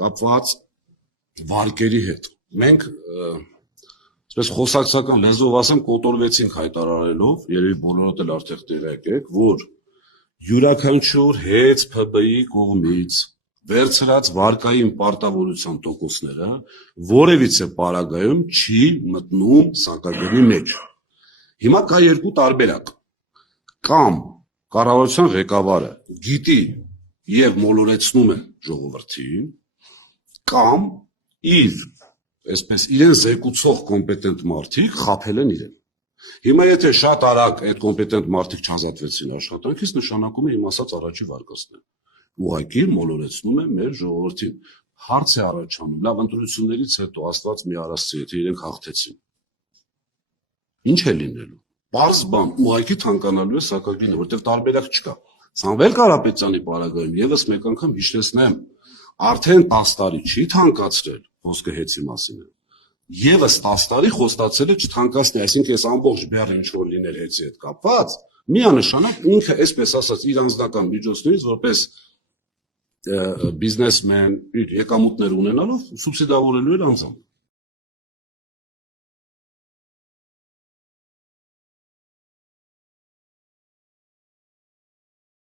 կապված վարկերի հետ։ Մենք այսպես խոսակցական լեզվով ասեմ կոտորվեցինք հայտարարելով, երևի բոլորդ էլ արդեն տեղյակ եք, որ յուրաքանչյուր հեծ ՓԲ-ի կողմից վերցրած վարկային պարտավորության տոկոսները որևիցե պարագայում չի մտնում սակագնի մեջ։ Հիմա կա երկու տարբերակ, կամ կառավարության ղեկավարը գիտի եւ մոլորեցնում է ժողովրդին, կամ իր այսպես իրեն զեկուցող կոմպետենտ մարդիկ խաբել են իրեն։ Հիմա եթե շատ արագ այդ կոմպետենտ մարդիկ չազատվեցին աշխատանքից, նշանակում է իմ ասած առաջի վարկածն է։ Ուղղակի մոլորեցնում է մեր ժողովրդին։ Հարց է առաջանում, լավ ընտրություններից հետո Աստված մի արասցի, եթե իրենք հաղթեցին։ Ինչ է լինելու։ Պարզ բան, ուղղակի թանկանալու է սակագինը, որտեղ տարբերակ չկա։ Սամվել Կարապետյանի պարագայում եւս մեկ անգամ հիշեցնեմ, արդեն 10 տարի չի թանկացրել ոսկե հեծի մասին։ Եվս 10 տարի խոստացել է չթանկացնի, այսինքն այս ամբողջ բեռը ինչ որ լիներ հեծի հետ կապված, միանշանակ ինքը այսպես ասած իր անձնական միջոցներից որպես բիզնեսմեն իր եկամուտներ ունենալով սուբսիդավորելու էր անձամբ։